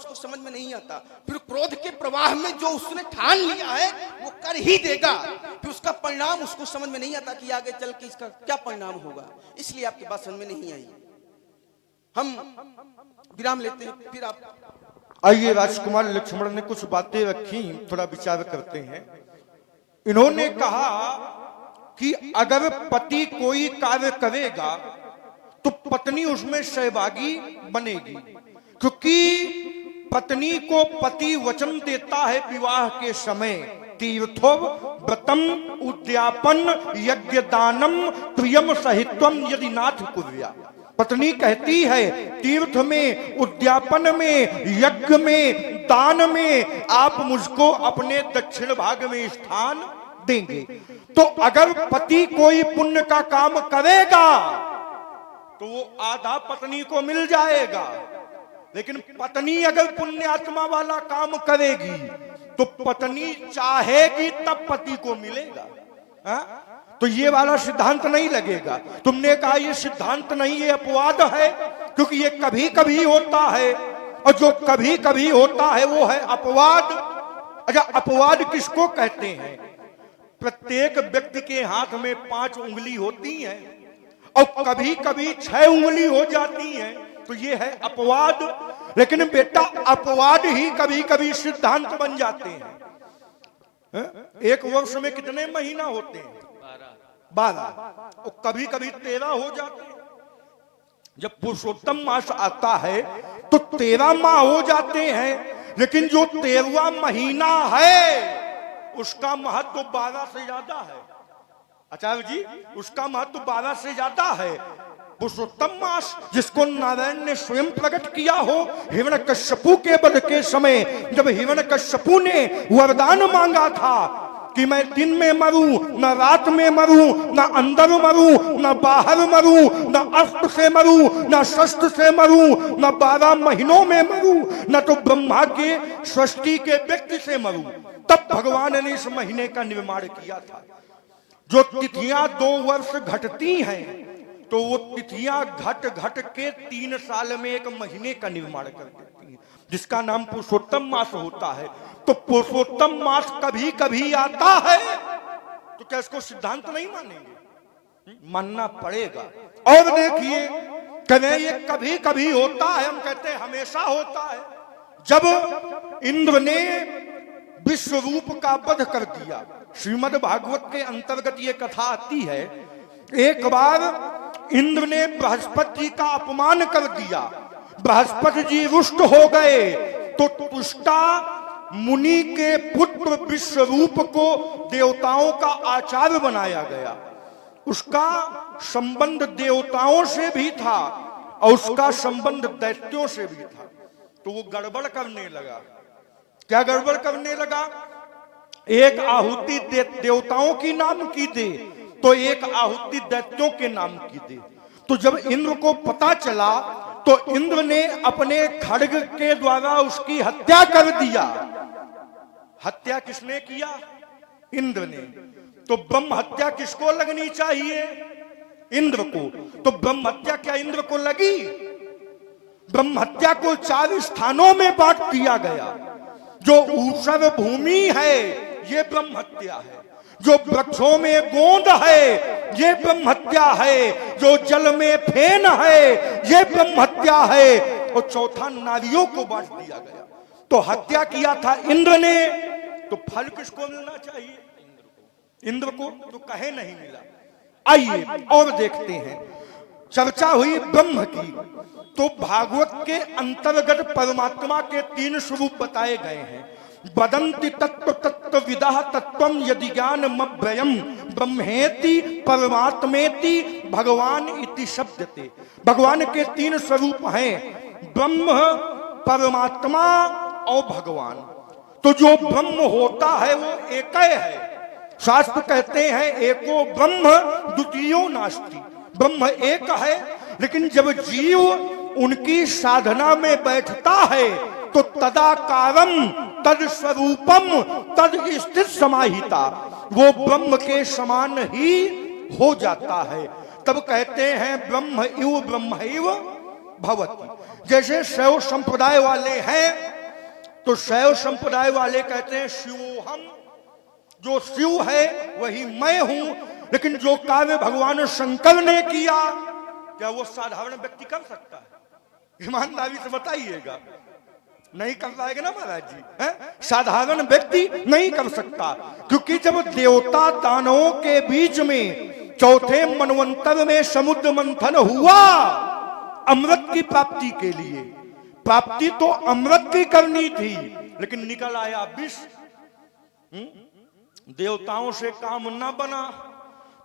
उसको समझ में नहीं आता, फिर क्रोध के प्रवाह में जो उसने ठान लिया है वो कर ही देगा, फिर उसका परिणाम उसको समझ में नहीं आता कि आगे चल के इसका क्या परिणाम होगा। इसलिए आपकी बात समझ में नहीं आई। हम विराम लेते हैं, फिर आप आइए। राजकुमार लक्ष्मण ने कुछ बातें रखी, थोड़ा विचार करते हैं। इन्होंने कहा कि अगर पति कोई कार्य करेगा तो पत्नी उसमें सहभागी बनेगी, क्योंकि पत्नी को पति वचन देता है विवाह के समय, तीर्थो व्रतम उद्यापन यज्ञ दानम प्रियम सहित्वम यदि नाथ कुर्या। पत्नी कहती है तीर्थ में, उद्यापन में, यज्ञ में, दान में आप मुझको अपने दक्षिण भाग में स्थान देंगे। तो अगर पति कोई पुण्य का काम करेगा तो वो आधा पत्नी को मिल जाएगा, लेकिन पत्नी अगर पुण्यात्मा वाला काम करेगी तो पत्नी चाहेगी तब पति को मिलेगा। हा? तो ये वाला सिद्धांत नहीं लगेगा। तुमने कहा ये सिद्धांत नहीं, ये अपवाद है, क्योंकि ये कभी कभी होता है, और जो कभी कभी होता है वो है अपवाद। अच्छा, अपवाद किसको कहते हैं? प्रत्येक व्यक्ति के हाथ में 5 उंगली होती है और कभी कभी 6 उंगली हो जाती है, तो ये है अपवाद। लेकिन बेटा अपवाद ही कभी कभी सिद्धांत बन जाते हैं। एक वर्ष में कितने महीना होते हैं? 12। और कभी कभी 13 हो जाते हैं। जब पुरुषोत्तम मास आता है तो 13 माह हो जाते हैं, लेकिन जो 13वां महीना है उसका महत्व 12 से ज्यादा है। आचार्य जी, उसका महत्व 12 से ज्यादा है। पुरुषोत्तम मास जिसको नारायण ने स्वयं प्रकट किया हो हिरण्यकश्यपु के वध के समय, जब हिरण्यकश्यपु ने वरदान मांगा था कि मैं दिन में मरूं, न रात में मरूं, न अंदर मरूं, न बाहर मरूं, न अस्त्र से मरूं, न शस्त्र से मरूं, न 12 महीनों में मरूं, न तो ब्रह्मा के सृष्टि के व्यक्ति से मरूं, तब भगवान ने इस महीने का निर्माण किया था। जो तिथियां 2 वर्ष घटती हैं तो वो तिथियां घट घट के 3 साल में 1 महीने का निर्माण कर देती हैं, जिसका नाम पुरुषोत्तम मास होता है। तो पुरुषोत्तम मास कभी कभी आता है, तो क्या इसको सिद्धांत नहीं मानेंगे? मानना पड़ेगा। और देखिए, कहें ये कभी कभी होता है, हम कहते हैं हमेशा होता है। जब इंद्र ने विश्व रूप का वध कर दिया, श्रीमद् भागवत के अंतर्गत ये कथा आती है। एक बार इंद्र ने बृहस्पति जी का अपमान कर दिया, बृहस्पति जी रुष्ट हो गए, तो पुष्टा मुनि के पुत्र विश्वरूप को देवताओं का आचार्य बनाया गया। उसका संबंध देवताओं से भी था और उसका संबंध दैत्यों से भी था। तो वो गड़बड़ करने लगा। क्या गड़बड़ करने लगा? एक आहुति देवताओं की नाम की दे, तो एक आहुति दैत्यों के नाम की दे। तो जब इंद्र को पता चला तो इंद्र ने अपने खड्ग के द्वारा उसकी हत्या कर दिया। हत्या किसने किया? इंद्र ने। तो ब्रह्म हत्या किसको लगनी चाहिए? इंद्र को। तो ब्रह्म हत्या क्या इंद्र को लगी? ब्रह्म हत्या को 4 स्थानों में बांट दिया गया। जो ऊषर भूमि है ये ब्रह्म हत्या है, जो वृक्षों में गोंद है ये ब्रह्म हत्या है, जो जल में फेन है ये ब्रह्म हत्या है, और चौथा नारियों को बांट दिया गया। तो हत्या किया था इंद्र ने, तो फल किसको मिलना चाहिए? इंद्र को। तो कहे नहीं मिला। आइए और देखते हैं। चर्चा हुई ब्रह्म की, तो भागवत के अंतर्गत परमात्मा के 3 स्वरूप बताए गए हैं। वदन्ति तत्व तत्व विदः तत्वम यदि ज्ञान मभ्ययम ब्रह्मेति परमात्मेति भगवान इति शब्दते। भगवान के 3 स्वरूप हैं, ब्रह्म, परमात्मा और भगवान। तो जो ब्रह्म होता है वो एक है। शास्त्र कहते हैं एको ब्रह्म द्वितीयो नास्ति। ब्रह्म एक है, लेकिन जब जीव उनकी साधना में बैठता है तो तदाकारम तद स्वरूपम तद स्थित समाहिता, वो ब्रह्म के समान ही हो जाता है। तब कहते हैं ब्रह्म इव ब्रह्मैव भवति। जैसे शैव संप्रदाय वाले हैं तो शैव संप्रदाय वाले कहते हैं शिवोहम, जो शिव है वही मैं हूं। लेकिन जो कार्य भगवान शंकर ने किया, क्या वो साधारण व्यक्ति कर सकता है? ईमानदारी से बताइएगा, नहीं कर पाएगा ना महाराज जी, है? साधारण व्यक्ति नहीं कर सकता। क्योंकि जब देवता दानवों के बीच में चौथे मनवंतर में समुद्र मंथन हुआ अमृत की प्राप्ति के लिए, प्राप्ति तो अमृत की करनी थी, लेकिन निकल आया विष। देवताओं से काम न बना,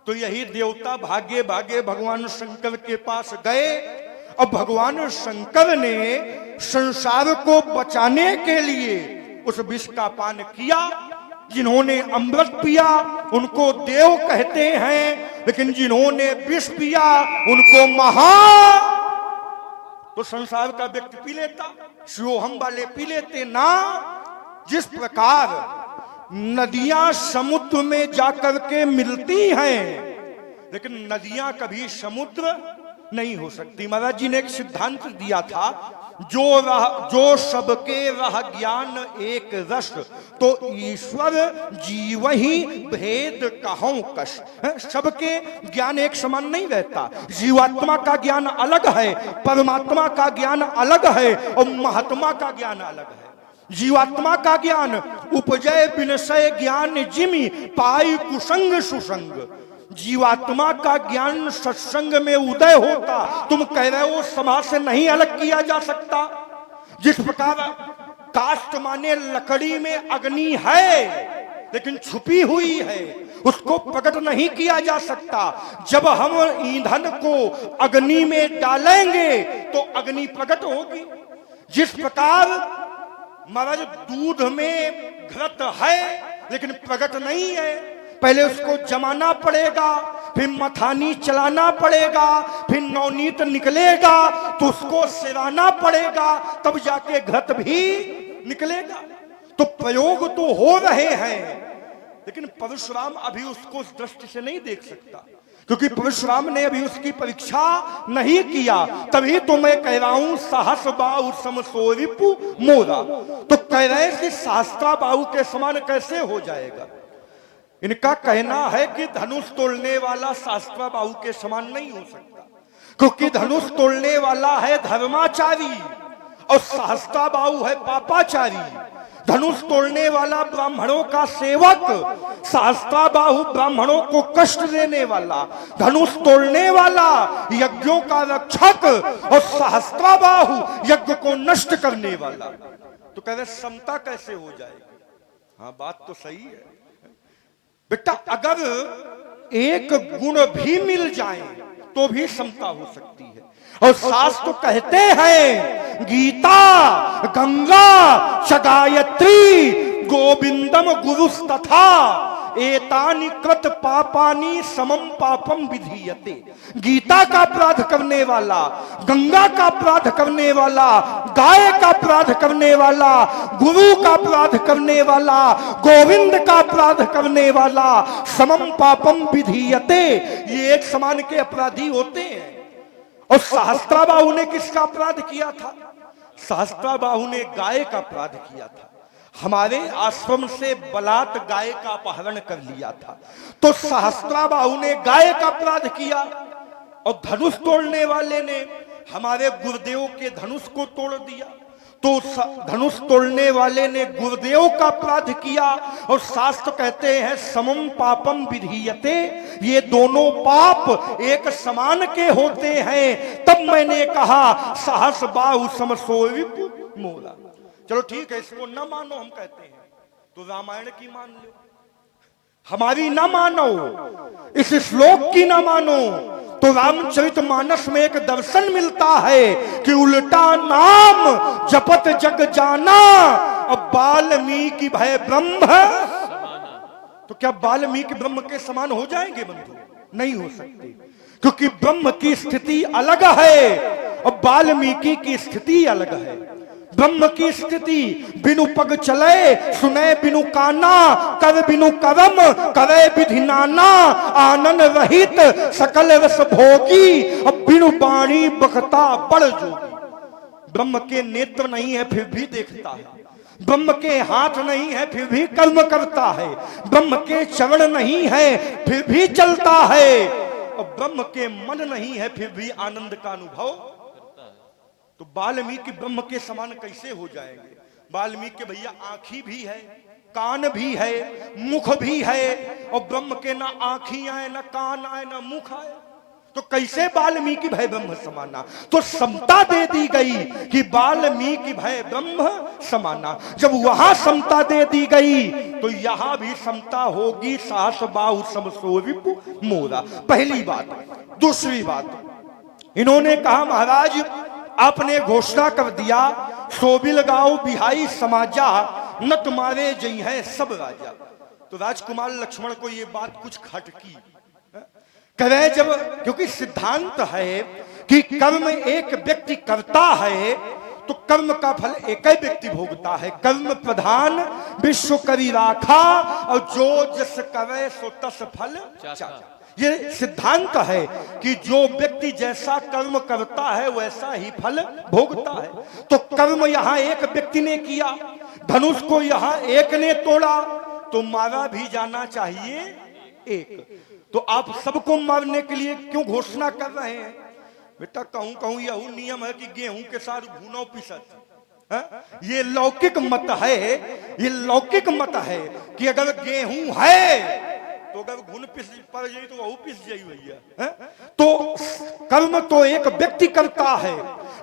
तो यही देवता भागे भागे भगवान शंकर के पास गए। और भगवान शंकर ने संसार को बचाने के लिए उस विष का पान किया। जिन्होंने अमृत पिया उनको देव कहते हैं, लेकिन जिन्होंने विष पिया उनको महा। तो संसार का व्यक्ति पी लेता, शिवोहम वाले पी लेते ना। जिस प्रकार नदियां समुद्र में जाकर के मिलती हैं, लेकिन नदियां कभी समुद्र नहीं हो सकती। महाराज जी ने एक सिद्धांत दिया था, जो सबके रह ज्ञान एक रस, तो ईश्वर जीव ही भेद कहूं कश। सबके ज्ञान एक समान नहीं रहता। जीवात्मा का ज्ञान अलग है, परमात्मा का ज्ञान अलग है, और महात्मा का ज्ञान अलग है। जीवात्मा का ज्ञान उपजय विनशय ज्ञान जिमि पाई कुसंग सुसंग। जीवात्मा का ज्ञान सत्संग में उदय होता। तुम कह रहे हो समाज से नहीं अलग किया जा सकता। जिस प्रकार काष्ठ माने लकड़ी में अग्नि है, लेकिन छुपी हुई है, उसको प्रकट नहीं किया जा सकता। जब हम ईंधन को अग्नि में डालेंगे तो अग्नि प्रकट होगी। जिस प्रकार महाराज दूध में घृत है लेकिन प्रकट नहीं है, पहले उसको जमाना पड़ेगा, फिर मथानी चलाना पड़ेगा, फिर नवनीत निकलेगा तो उसको सिराना पड़ेगा, तब जाके घृत भी निकलेगा। तो प्रयोग तो हो रहे हैं, लेकिन परशुराम अभी उसको उस दृष्टि से नहीं देख सकता, क्योंकि परशुराम ने अभी उसकी परीक्षा नहीं किया। तभी तो मैं कह रहा हूं सहस बाहु समसोरिपु मोरा। तो कह रहे कि शास्त्रा बाहु के समान कैसे हो जाएगा। इनका कहना है कि धनुष तोड़ने वाला शास्त्रा बाहु के समान नहीं हो सकता, क्योंकि धनुष तोड़ने वाला है धर्माचारी और शास्त्रा बाहु है पापाचारी। धनुष तोड़ने वाला ब्राह्मणों का सेवक, शास्त्रा बाहु ब्राह्मणों को कष्ट देने वाला। धनुष तोड़ने वाला यज्ञों का रक्षक और शास्त्रा बाहु यज्ञ को नष्ट करने वाला। तो कह रहे समता कैसे हो जाएगी? हाँ, बात तो सही है बेटा। अगर एक गुण भी मिल जाए तो भी समता हो सकती है। और शास्त्र कहते हैं गीता गंगा च गायत्री गोविंदम गुरुस्तथा एतानि कृत पापानि समम पापम विधीयते। गीता का अपराध करने वाला, गंगा का अपराध करने वाला, गाय का अपराध करने वाला, गुरु का अपराध करने वाला, गोविंद का अपराध करने वाला, समम पापम विधीयते, ये एक समान के अपराधी होते हैं। और सहस्त्राबाहु ने किसका अपराध किया था? सहस्त्राबाहु ने गाय का अपराध किया था। हमारे आश्रम से बलात् गाय का अपहरण कर लिया था, तो सहस्त्राबाहु ने गाय का अपराध किया। और धनुष तोड़ने वाले ने हमारे गुरुदेव के धनुष को तोड़ दिया, तो धनुष तोड़ने वाले ने गुरुदेव का अपराध किया। और शास्त्र कहते हैं समम पापम विधीयते, ये दोनों पाप एक समान के होते हैं। तब मैंने कहा सहस बाहु समसोरिपु मोरा। चलो ठीक है, इसको न मानो हम कहते हैं, तो रामायण की मान लो, हमारी ना मानो, इस श्लोक की ना मानो, तो रामचरितमानस में एक दर्शन मिलता है कि उल्टा नाम जपत जग जाना अब वाल्मीकि भय ब्रह्म। तो क्या वाल्मीकि ब्रह्म के समान हो जाएंगे बंधु? नहीं हो सकते, क्योंकि ब्रह्म की स्थिति अलग है और वाल्मीकि की स्थिति अलग है। ब्रह्म की स्थिति बिनु पग चले, सुने बिनु काना, कर बिनु करम, करे विधि नाना, आनंद रहित सकल रस भोगी, अब बिनु बाणी बखता बड़ जोगी। ब्रह्म के नेत्र नहीं है फिर भी देखता है, ब्रह्म के हाथ नहीं है फिर भी कर्म करता है, ब्रह्म के चरण नहीं है फिर भी चलता है, और ब्रह्म के मन नहीं है फिर भी आनंद का अनुभव। तो वाल्मीकि ब्रह्म के समान कैसे हो जाएंगे? वाल्मीकि भैया आंखी भी है, कान भी है, मुख भी है, और ब्रह्म के ना आंखी आए ना कान आए ना मुख आए, तो कैसे वाल्मीकि भय ब्रह्म समाना? तो समता दे दी गई कि वाल्मीकि भय ब्रह्म समाना। जब वहां समता दे दी गई तो यहां भी समता होगी। सास बाहु सम सो विपु मोरा, पहली बात। दूसरी बात, इन्होंने कहा महाराज आपने घोषणा कर दिया, सोबिल गांव बिहाई समाजा, न तुम्हारे जई है सब राजा। तो राजकुमार लक्ष्मण को ये बात कुछ खटकी करे, जब क्योंकि सिद्धांत है कि कर्म एक व्यक्ति करता है तो कर्म का फल एक ही व्यक्ति भोगता है। कर्म प्रधान विश्व करी राखा, और जो जस करे सो तस फल चाखा। ये सिद्धांत है कि जो व्यक्ति जैसा कर्म करता है वैसा ही फल भोगता है। तो कर्म यहां एक व्यक्ति ने किया, धनुष को यहां एक ने तोड़ा, तो मारा भी जाना चाहिए एक। तो आप सबको मारने के लिए क्यों घोषणा कर रहे हैं? बेटा कहूं कहूं यह नियम है कि गेहूं के साथ भूनो पिसत। ये लौकिक मत है, ये लौकिक मत है कि अगर गेहूं है तो अगर घुन पिस पड़ जाए तो वह पिस जाए भैया। तो कर्म तो एक व्यक्ति करता है,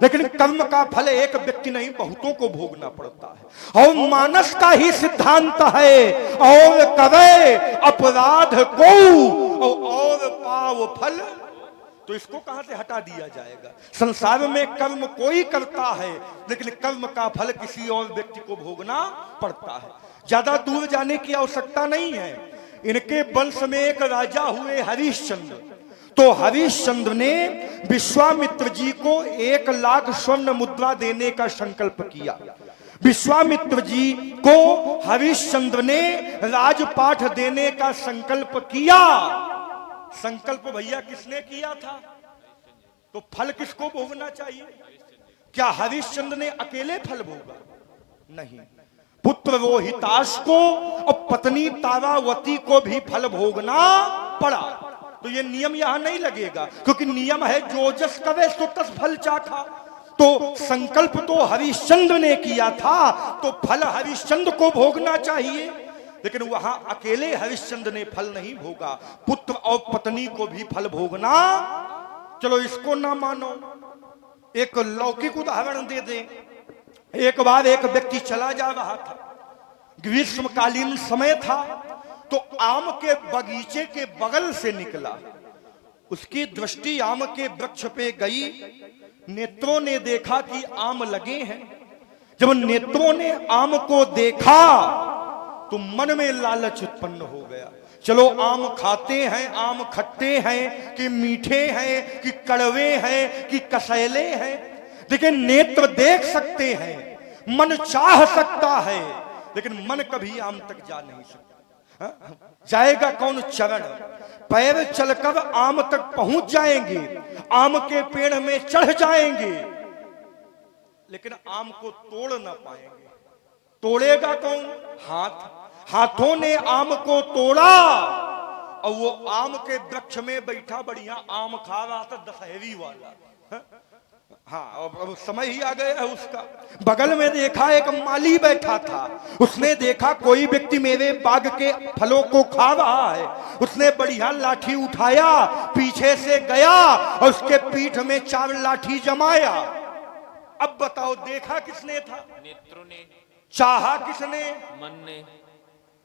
लेकिन कर्म का फल एक व्यक्ति नहीं बहुतों को भोगना पड़ता है। और मानस का ही सिद्धांत है, और करे अपराध को और पाव फल। तो इसको कहां से हटा दिया जाएगा? संसार में कर्म कोई करता है, लेकिन कर्म का फल किसी और व्यक्ति को भोगना पड़ता है। ज्यादा दूर जाने की आवश्यकता नहीं है। इनके वंश में एक राजा हुए हरिश्चंद्र। तो हरिश्चंद्र ने विश्वामित्र जी को 1 लाख स्वर्ण मुद्रा देने का संकल्प किया। विश्वामित्र जी को हरिश्चंद्र ने राजपाठ देने का संकल्प किया। संकल्प भैया किसने किया था? तो फल किसको भोगना चाहिए? क्या हरिश्चंद्र ने अकेले फल भोगा? नहीं, पुत्र रोहिताश को और पत्नी तारावती को भी फल भोगना पड़ा। तो ये नियम यहां नहीं लगेगा, क्योंकि नियम है जो जस करे सो तस फल चाखा। तो संकल्प तो हरिश्चंद्र ने किया था, तो फल हरिश्चंद्र को भोगना चाहिए। लेकिन वहां अकेले हरिश्चंद्र ने फल नहीं भोगा, पुत्र और पत्नी को भी फल भोगना। चलो इसको ना मानो, एक लौकिक उदाहरण दे दे। एक बार एक व्यक्ति चला जा रहा था, ग्रीष्मकालीन समय था, तो आम के बगीचे के बगल से निकला। उसकी दृष्टि आम के वृक्ष पे गई, नेत्रों ने देखा कि आम लगे हैं। जब नेत्रों ने आम को देखा तो मन में लालच उत्पन्न हो गया। चलो आम खाते हैं, आम खट्टे हैं कि मीठे हैं कि कड़वे हैं कि कसैले हैं। लेकिन नेत्र देख सकते हैं, मन चाह सकता है, लेकिन मन कभी आम तक जा नहीं सकता। जाएगा कौन? चरण। पैर चलकर आम तक पहुंच जाएंगे, आम के पेड़ में चढ़ जाएंगे, लेकिन आम को तोड़ ना पाएंगे। तोड़ेगा कौन? हाथ। हाथों ने आम को तोड़ा, और वो आम के वृक्ष में बैठा बढ़िया आम खा रहा था, दशहरी वाला। हाँ, अब समय ही आ गया है उसका। बगल में देखा एक माली बैठा था, उसने देखा कोई व्यक्ति मेरे बाग के फलों को खा रहा है। उसने बढ़िया लाठी उठाया, पीछे से गया और उसके पीठ में 4 लाठी जमाया। अब बताओ देखा किसने था? नेत्रों ने। चाहा किसने? मन ने।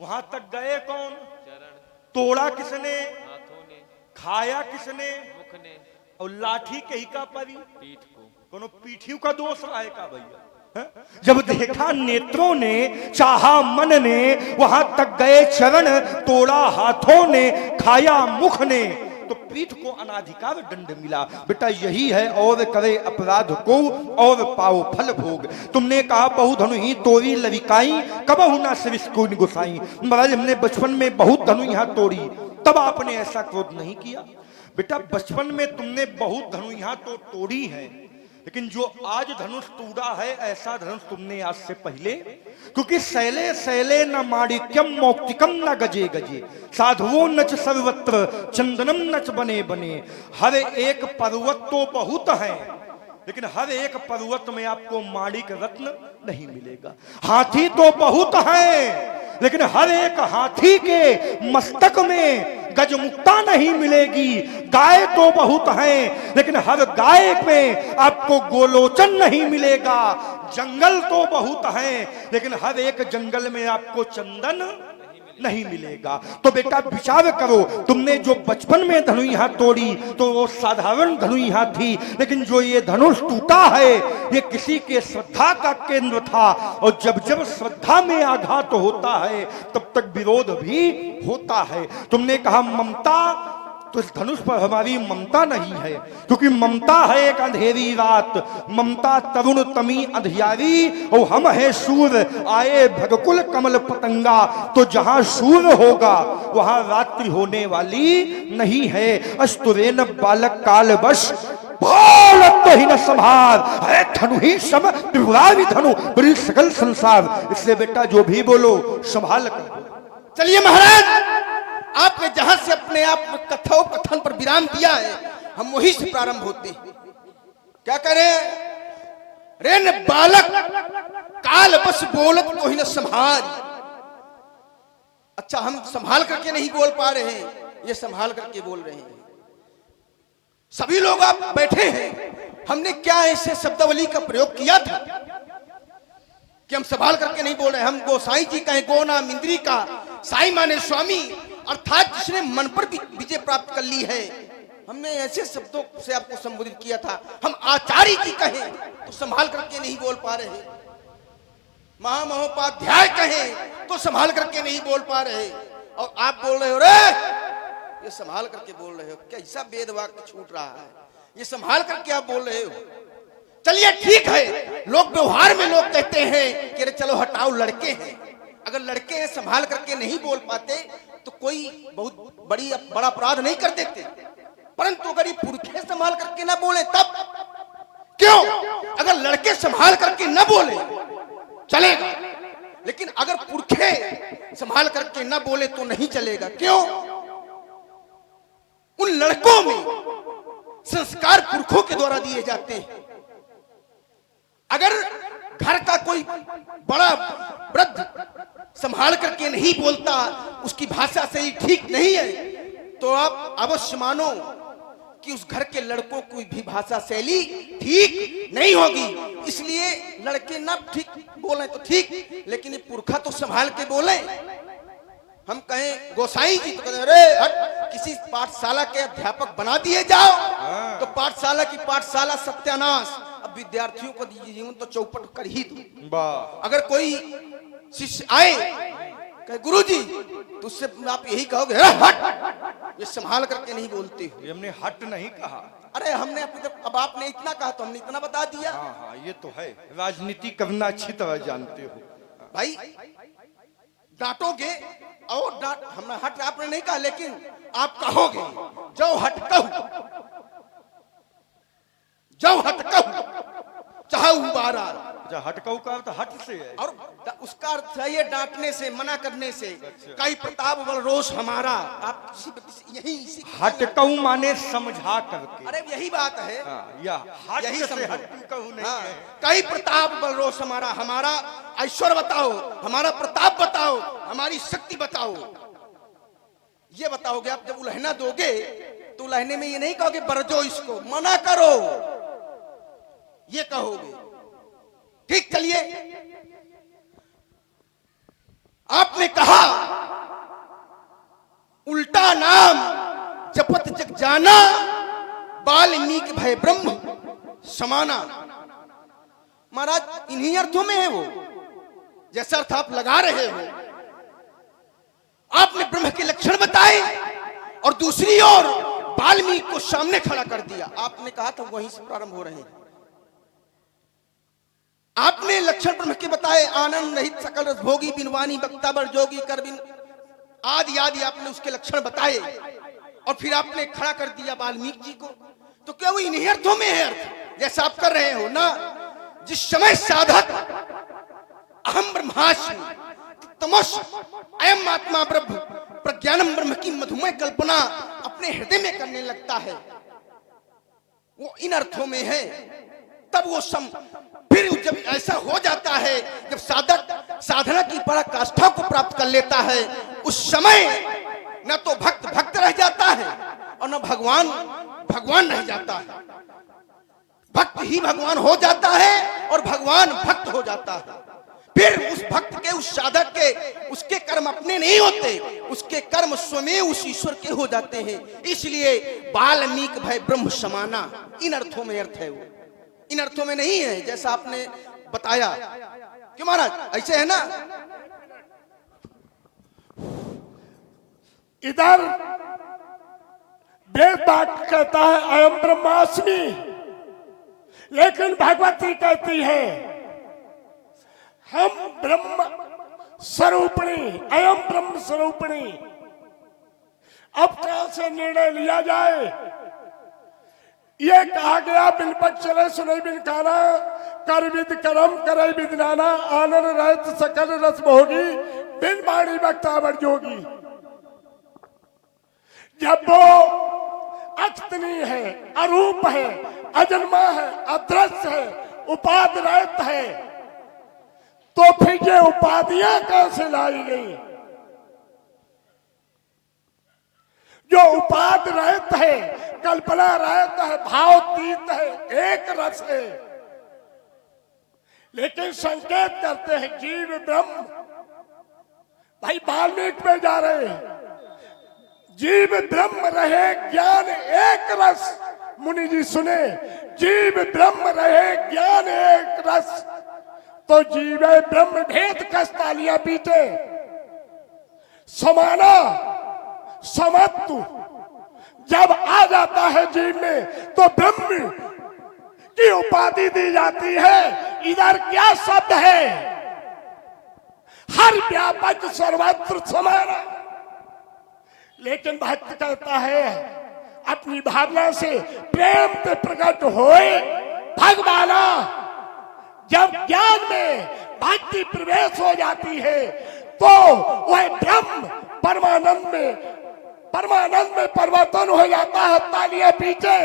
वहां तक गए कौन? चरण। तोड़ा किसने? हाथों ने। खाया किसने? मुख ने। और लाठी कहीं का परी? पीठ को। कोनो पीठियों का दोष आए का भैया? जब देखा नेत्रों ने, चाहा मन ने, वहां तक गए चरण, तोड़ा हाथों ने, खाया मुख ने, तो पीठ को अनाधिकार दंड मिला। बेटा यही है, और करे अपराध को और पाओ फल भोग। तुमने कहा बहु धनु ही तोड़ी लविकाई, कबहु ना सरिस को गुसाई। महाराज हमने बचपन में बहुत धनु यहां तोड़ी, तब आपने ऐसा क्रोध नहीं किया। बेटा बचपन में तुमने बहुत धनु यहां तो तोड़ी है, लेकिन जो आज धनुष टूटा है ऐसा धनुष तुमने आज से पहले, क्योंकि शैले शैले न माणिक्यम मौक्तिकम न गजे गजे साधुओं नच सर्वत्र चंदनम नच बने बने। हर एक पर्वत तो बहुत है, लेकिन हर एक पर्वत में आपको माणिक रत्न नहीं मिलेगा। हाथी तो बहुत है, लेकिन हर एक हाथी के मस्तक में गजमुक्ता नहीं मिलेगी। गाय तो बहुत हैं, लेकिन हर गाय में आपको गोलोचन नहीं मिलेगा। जंगल तो बहुत हैं, लेकिन हर एक जंगल में आपको चंदन नहीं मिलेगा। तो बेटा विचार करो, तुमने जो बचपन में धनुइया तोड़ी तो वो साधारण धनुइया थी, लेकिन जो ये धनुष टूटा है ये किसी के श्रद्धा का केंद्र था। और जब जब श्रद्धा में आघात होता है तब तक विरोध भी होता है। तुमने कहा ममता, तो इस धनुष पर हमारी ममता नहीं है, क्योंकि ममता है एक अंधेरी रात, ममता तरुण तमी अंधियारी, और हम है सूर्य आए भगकुल कमल पतंगा। तो जहां सूर्य होगा वहां रात्रि होने वाली नहीं है। अस्तुरेन बालक काल वश तो ही न संहार है धनु ही सम त्रिपुरारी धनु बड़ी सकल संसार। इसलिए बेटा जो भी बोलो संभाल कर। चलिए महाराज, आपने जहां से अपने आप कथो कथन पर विराम दिया है, हम वहीं से प्रारंभ होते हैं। क्या करें? रेन बालक काल बस बोलत तो ही न संभाल। अच्छा, हम संभाल करके नहीं बोल पा रहे हैं, ये संभाल करके बोल रहे हैं। सभी लोग आप बैठे हैं, हमने क्या ऐसे शब्दावली का प्रयोग किया था कि हम संभाल करके नहीं बोल रहे? हम गोसाई जी कहें, गो नाम इंद्री का, साई माने स्वामी, अर्थात जिसने मन पर विजय प्राप्त कर ली है। हमने ऐसे शब्दों से आपको संबोधित किया था। हम आचार्य जी कहें तो संभाल करके नहीं बोल पा रहे, महामहोपाध्याय कहें तो संभाल करके नहीं बोल पा रहे, और आप बोल रहे हो रे, ये संभाल करके बोल रहे हो। कैसा वेद वाक्य छूट रहा है, ये संभाल करके आप बोल रहे हो। चलिए ठीक है, लोग व्यवहार में लोग कहते हैं कि अरे चलो हटाओ, लड़के हैं। अगर लड़के हैं संभाल करके नहीं बोल पाते तो कोई बहुत बड़ा अपराध नहीं कर देते, परंतु अगर ये पुरखे संभाल करके ना बोले तब क्यों? अगर लड़के संभाल करके ना बोले चलेगा, लेकिन अगर पुरखे संभाल करके ना बोले तो नहीं चलेगा। क्यों? उन लड़कों में संस्कार पुरखों के द्वारा दिए जाते हैं। अगर घर का कोई बड़ा वृद्ध संभाल करके नहीं बोलता, उसकी भाषा सही ठीक नहीं है, तो आप अवश्य मानो कि उस घर के लड़कों की भी भाषा शैली ठीक नहीं होगी। इसलिए लड़के ना ठीक बोले तो ठीक, लेकिन ये पुरखा तो संभाल के बोले। हम कहें गोसाई जी तो कहते अरे हट, किसी पाठशाला के अध्यापक बना दिए जाओ, तो पाठशाला की पाठशाला सत्यानाश। अब विद्यार्थियों को जीवन तो चौपट कर ही दो। अगर कोई शिष्य आए कहे गुरुजी, तो उससे आप यही कहोगे हट, ये संभाल करके नहीं बोलते हो। हमने हट नहीं कहा, अरे हमने अब आपने इतना कहा तो हमने इतना बता दिया। हाँ, ये तो है, राजनीति करना अच्छी तरह जानते हो भाई। डांटोगे और डांट, हमने हट आपने नहीं कहा, लेकिन आप कहोगे जो हट कहू, जो हट कहू चाहे उबारा। हटकऊ का अर्थ हट से है, और उसका अर्थ है ये डांटने से, मना करने से। कई प्रताप बल रोष हमारा, आप यही हटकऊ माने समझा करके। अरे यही बात है, यही से हटकऊ नहीं है। कई प्रताप बल रोष हमारा, हमारा ऐश्वर्य बताओ, हमारा प्रताप बताओ, हमारी शक्ति बताओ। ये बताओगे आप। जब उलहना दोगे तो उलहने में ये नहीं कहोगे बरजो इसको, मना करो, ये कहोगे। ठीक, चलिए आपने कहा उल्टा नाम जपत जग जाना, वाल्मीकि भय ब्रह्म समाना। महाराज इन्हीं अर्थों में है वो, जैसा अर्थ आप लगा रहे हो। आपने ब्रह्म के लक्षण बताए और दूसरी ओर वाल्मीकि को सामने खड़ा कर दिया। आपने कहा था वहीं से प्रारंभ हो रहे हैं। आपने लक्षण ब्रह्म के बताए, आनंद रहित सकल रस भोगी, बिनवानी वक्ता बर जोगी कर बिन आदि आदि आपने उसके लक्षण बताए, और फिर आपने खड़ा कर दिया वाल्मीकि जी को। तो क्या वो इन्हीं अर्थों में है अर्थ? जैसा आप कर रहे हो ना, जिस समय साधक अहम ब्रह्मास्मि तमस अयम आत्मा ब्रह्म प्रज्ञानम ब्रह्म की मधुमय कल्पना अपने हृदय में करने लगता है, वो इन अर्थों में है। तब वो फिर जब ऐसा हो जाता है, जब साधक साधना की पराकाष्ठा को प्राप्त कर लेता है, उस समय न तो भक्त भक्त रह जाता है और न भगवान भगवान रह जाता है। भक्त ही भगवान हो जाता है और भगवान भक्त हो जाता है। फिर उस भक्त के, उस साधक के, उसके कर्म अपने नहीं होते, उसके कर्म स्वयं उस ईश्वर के हो जाते हैं। इसलिए वाल्मीकि भय ब्रह्म समाना, इन अर्थों में अर्थ है, वो इन अर्थों में नहीं है जैसा आपने बताया। क्यों महाराज ऐसे है ना? इधर वेद वाक्य कहता है अयम ब्रह्मास्मि, लेकिन भगवती कहती है हम ब्रह्म स्वरूपिणी, अयम ब्रह्म स्वरूपिणी। अब कहां से निर्णय लिया जाए? ये कहा गया बिन पक्ष चले सुने बिन खाना, कर विद करम करे विद नाना, आनंद रहत सकल रस भोगी, बिन वाणी वक्ता वर जोगी। जब वो अक्तनी है, अरूप है, अजन्मा है, अदृश्य है, उपाधि रहित है, तो फिर ये उपाधियां कहां से लाई गई? जो उपाधि रहित है, कल्पना रहित है, भावतीत है, एक रस है, लेकिन संकेत करते हैं जीव ब्रह्म। भाई वाल्मीकि में जा रहे हैं, जीव ब्रह्म रहे ज्ञान एक रस। मुनि जी सुने, जीव ब्रह्म रहे ज्ञान एक रस, तो जीव ब्रह्म भेद कस तालियां पीटे। समाना समत्व जब आ जाता है जीव में, तो ब्रह्म की उपाधि दी जाती है। इधर क्या शब्द है? हर व्यापक सर्वत्र समाना। लेकिन भक्त कहता है अपनी भावना से प्रेम से प्रकट होए भगवाना। जब ज्ञान में भक्ति प्रवेश हो जाती है, तो वह ब्रह्म परमानंद में परिवर्तन हो जाता है। तालियां पीछे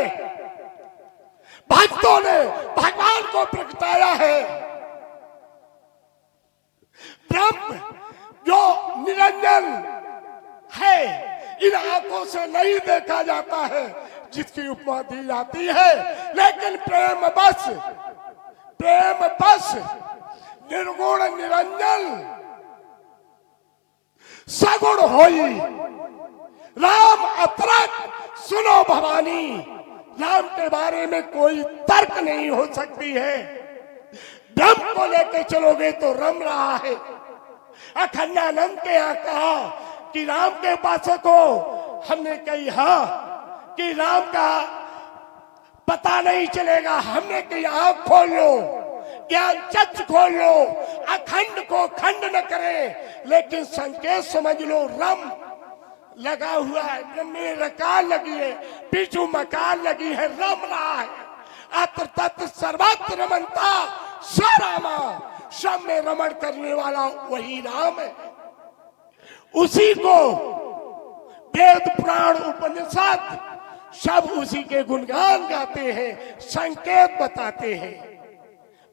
भक्तों ने भगवान को प्रगटाया है। ब्रह्म जो निरंजन है, इन आंखों से नहीं देखा जाता है, जिसकी उपमा दी जाती है, लेकिन प्रेम बस निर्गुण निरंजन सगुण होई। राम अतरक सुनो भवानी। राम के बारे में कोई तर्क नहीं हो सकती है। ब्रह्म को लेकर चलोगे तो रम रहा है। अखंडानंद के यहाँ कहा कि राम के उपासक हो, हमने कही हाँ कि राम का पता नहीं चलेगा। हमने कही आंख खोल लो, ज्ञान चक्षु खोल लो, अखंड को खंड न करे, लेकिन संकेत समझ लो। रम लगा हुआ है, ब्रह्म में रकार लगी है, पीछू मकार लगी है, रम रहा है। अत्र तत्र सर्वत्र रमनता सरामा। सब में रमण करने वाला वही राम है। उसी को वेद पुराण उपनिषद सब उसी के गुणगान गाते हैं, संकेत बताते हैं।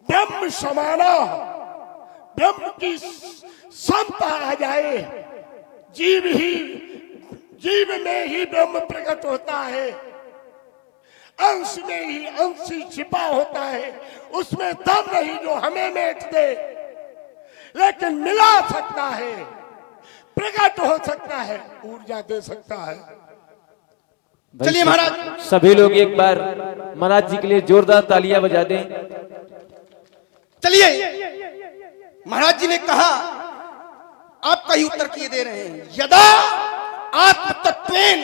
ब्रह्म समाना, ब्रह्म की समता आ जाए। जीव में ही ब्रह्म प्रकट होता है, अंश में ही अंश छिपा होता है। उसमें दम नहीं जो हमें मेट दे, लेकिन मिला सकता है, प्रकट हो सकता है, ऊर्जा दे सकता है। चलिए महाराज, सभी लोग एक बार महाराज जी के लिए जोरदार तालियां बजा दें। चलिए महाराज जी ने कहा, आपका ही उत्तर किए दे रहे हैं। यदा आत्म तत्वेन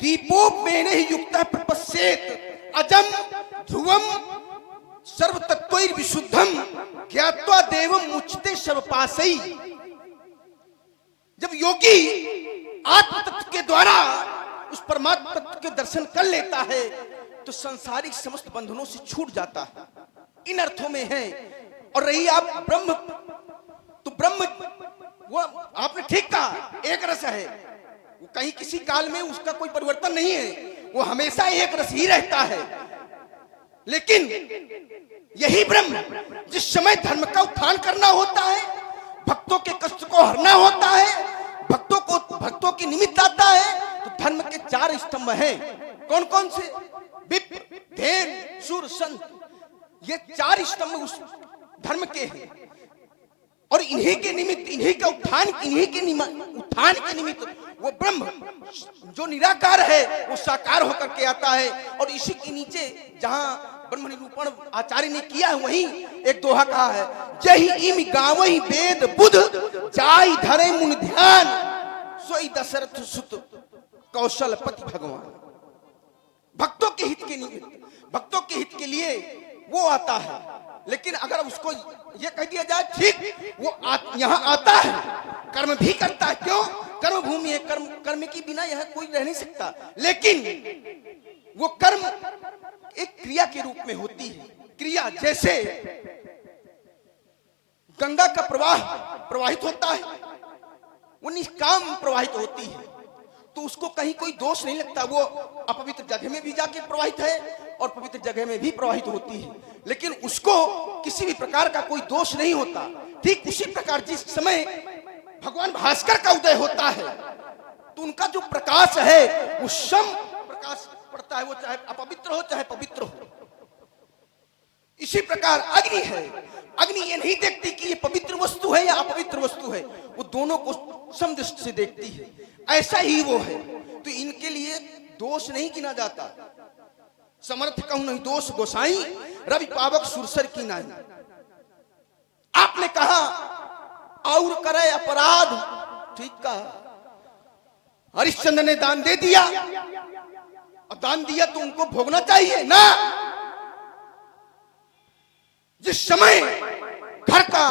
दीपोपेन ही युक्त प्रपश्येत अजम ध्रुवम सर्व तत्वैर विशुद्धम ज्ञात्वा देवम मुच्यते सर्वपासै। जब योगी आत्म तत्व के द्वारा उस परमात्मा तत्व के दर्शन कर लेता है, तो संसारिक समस्त बंधनों से छूट जाता है, इन अर्थों में है। और रही आप ब्रह्म, तो ब्रह्म वो आपने ठीक कहा, एक रस है, वो कहीं किसी काल में उसका कोई परिवर्तन नहीं है, वो हमेशा एक रस ही रहता है। लेकिन यही ब्रह्म जिस समय धर्म का उत्थान करना होता है, भक्तों के कष्ट को हरना होता है, भक्तों की निमित्त आता है, तो धर्म के 4 स्तंभ हैं। कौन कौन से? विप्र, धैर्य, शूर, संत, ये 4 स्तंभ उस धर्म के हैं। और इन्हीं के निमित्त, इन्हीं के उत्थान के निमित्त वो ब्रह्म जो निराकार है वो साकार होकर के आता है। और इसी के नीचे जहां ब्रह्म निरूपण आचार्य ने किया है, वहीं एक दोहा कहा है, जही इम गावही वेद बुध जाई धरे मुनि ध्यान, सोई दशरथ सुत कौशलपति भगवान। भक्तों के हित के निमित्त, भक्तों के हित के लिए वो आता है। लेकिन अगर उसको ये कह दिया जाए ठीक, वो यहाँ आता है, कर्म भी करता है, क्यों? कर्म भूमि है, कर्म के बिना यहाँ कोई रह नहीं सकता। लेकिन वो कर्म एक क्रिया के रूप में होती है। क्रिया जैसे गंगा का प्रवाह प्रवाहित होता है, वो निष्काम प्रवाहित होती है, तो उसको कहीं कोई दोष नहीं लगता। वो अपवित्र जगह में भी जाके प्रवाहित है और पवित्र जगह में भी प्रवाहित होती है, लेकिन उसको किसी भी प्रकार का कोई दोष नहीं होता। ठीक उसी प्रकार जिस समय भगवान भास्कर का उदय होता है, तो उनका जो प्रकाश है वो सम प्रकाश पड़ता है, वो चाहे अपवित्र हो चाहे पवित्र हो। इसी प्रकार अग्नि है, अग्नि ये नहीं देखती कि ये पवित्र वस्तु है या अपवित्र वस्तु है, वो दोनों को समदृष्टि से देखती है। ऐसा ही वो है, तो इनके लिए दोष नहीं गिना जाता। समर्थ कहूं नहीं दोष गोसाई, रवि पावक सुरसर की नहीं। आपने कहा और करे अपराध, ठीक कहा। हरिश्चंद्र ने दान दे दिया, और दान दिया तो उनको भोगना चाहिए ना। जिस समय घर का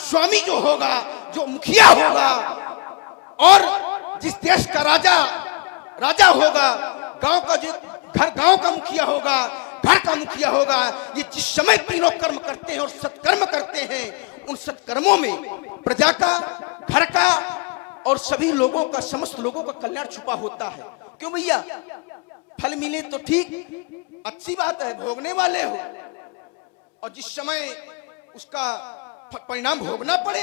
स्वामी जो होगा, जो मुखिया होगा, और जिस देश का राजा होगा, गांव का जो गांव का मुखिया होगा, घर का मुखिया होगा, ये जिस समय तीनों कर्म करते हैं और सत्कर्म करते हैं, उन सत्कर्मों में प्रजा का, घर का और सभी लोगों का, समस्त लोगों का कल्याण छुपा होता है। क्यों भैया? फल मिले तो ठीक, अच्छी बात है, भोगने वाले हो, और जिस समय उसका परिणाम भोगना पड़े,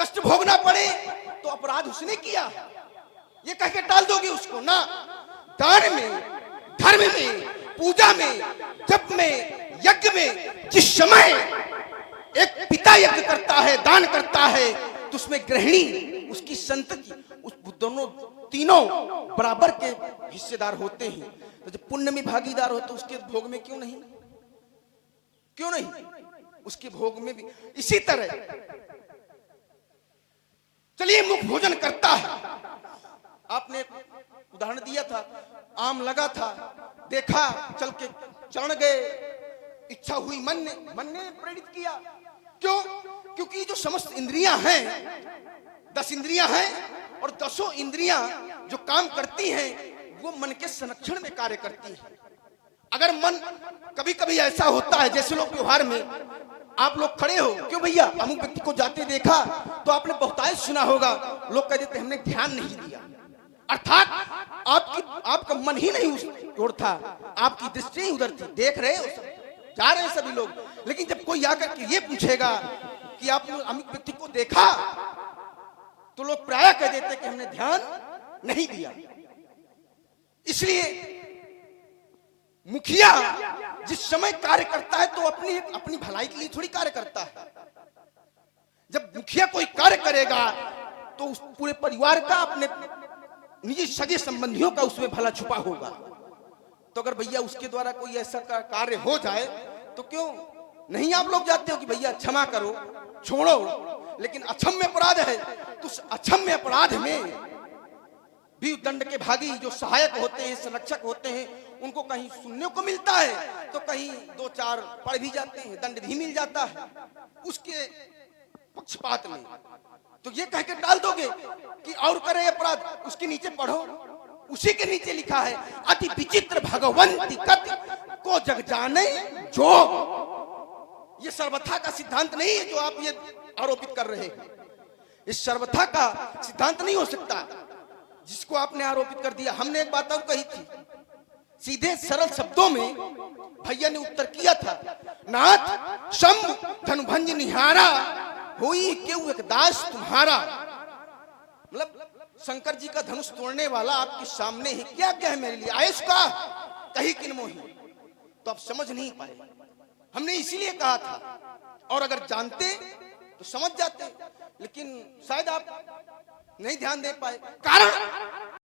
कष्ट भोगना पड़े, तो अपराध उसने किया, ये कह के टाल दोगे उसको ना। दान में, धर्म में, पूजा में, जप में, यज्ञ में जिस समय एक पिता यज्ञ करता है, दान करता है, तो उसमें गृहिणी, उसकी संतति, उस दोनों तीनों बराबर के हिस्सेदार होते हैं। तो जब पुण्य में भागीदार हो तो उसके भोग में क्यों नहीं? क्यों नहीं? उसके भोग में भी इसी तरह। चलिए, मुख भोजन करता है। आपने उदाहरण दिया था, आम लगा था, देखा, चल के चढ़ गए, इच्छा हुई, मन ने प्रेरित किया। क्यों? क्योंकि जो समस्त इंद्रियां हैं, 10 इंद्रियां हैं, और 10 इंद्रियां जो काम करती हैं वो मन के संरक्षण में कार्य करती हैं। अगर मन, कभी कभी ऐसा होता है, जैसे लोग व्यवहार में आप लोग खड़े हो, क्यों भैया अमुक व्यक्ति को जाते देखा, तो आपने बहुतायत सुना होगा, लोग कह देते हमने ध्यान नहीं दिया, अर्थात आपका मन ही नहीं ओर था, आपकी दृष्टि ही उधर थी, देख रहे हो, जा रहे हैं सभी लोग। लेकिन जब कोई आकर के ये पूछेगा कि आपने अमुक व्यक्ति को देखा, तो लोग प्रायः कह देते कि हमने ध्यान नहीं दिया। इसलिए मुखिया जिस समय कार्य करता है तो अपनी भलाई के लिए थोड़ी कार्य करता है। जब मुखिया कोई कार्य करेगा तो उस पूरे परिवार का, अपने निजी सगे संबंधियों का उसमें भला छुपा होगा। तो अगर भैया उसके द्वारा कोई ऐसा कार्य हो जाए तो क्यों नहीं आप लोग जाते हो कि भैया क्षमा करो, छोड़ो। लेकिन अक्षम्य अपराध है, तो उस अक्षम्य अपराध में भी दंड के भागी जो सहायक होते हैं, संरक्षक होते हैं, उनको कहीं सुनने को मिलता है तो कहीं 2-4 पढ़ भी जाते हैं, दंड भी मिल जाता है उसके पक्षपात में। तो ये कह के डाल दोगे कि और करे अपराध, उसके नीचे पढ़ो, उसी के नीचे लिखा है अति विचित्र भगवंती कति को जग जाने जोग। ये सर्वथा का सिद्धांत नहीं है जो आप ये आरोपित कर रहे हैं। इस सर्वथा का सिद्धांत नहीं हो सकता जिसको आपने आरोपित कर दिया। हमने एक बात और कही थी, सीधे सरल शब्दों में भैया ने उत्तर किया था, नाथ शंभु धनुभंज निहारा हुई क्यों एक दास तुम्हारा। मतलब शंकर जी का धनुष तोड़ने वाला आपके सामने है, क्या क्या है मेरे लिए, आयुष का कही किन मोही। तो आप समझ नहीं पाए, हमने इसीलिए कहा था, और अगर जानते तो समझ जाते, लेकिन शायद आप नहीं ध्यान दे पाए। कारण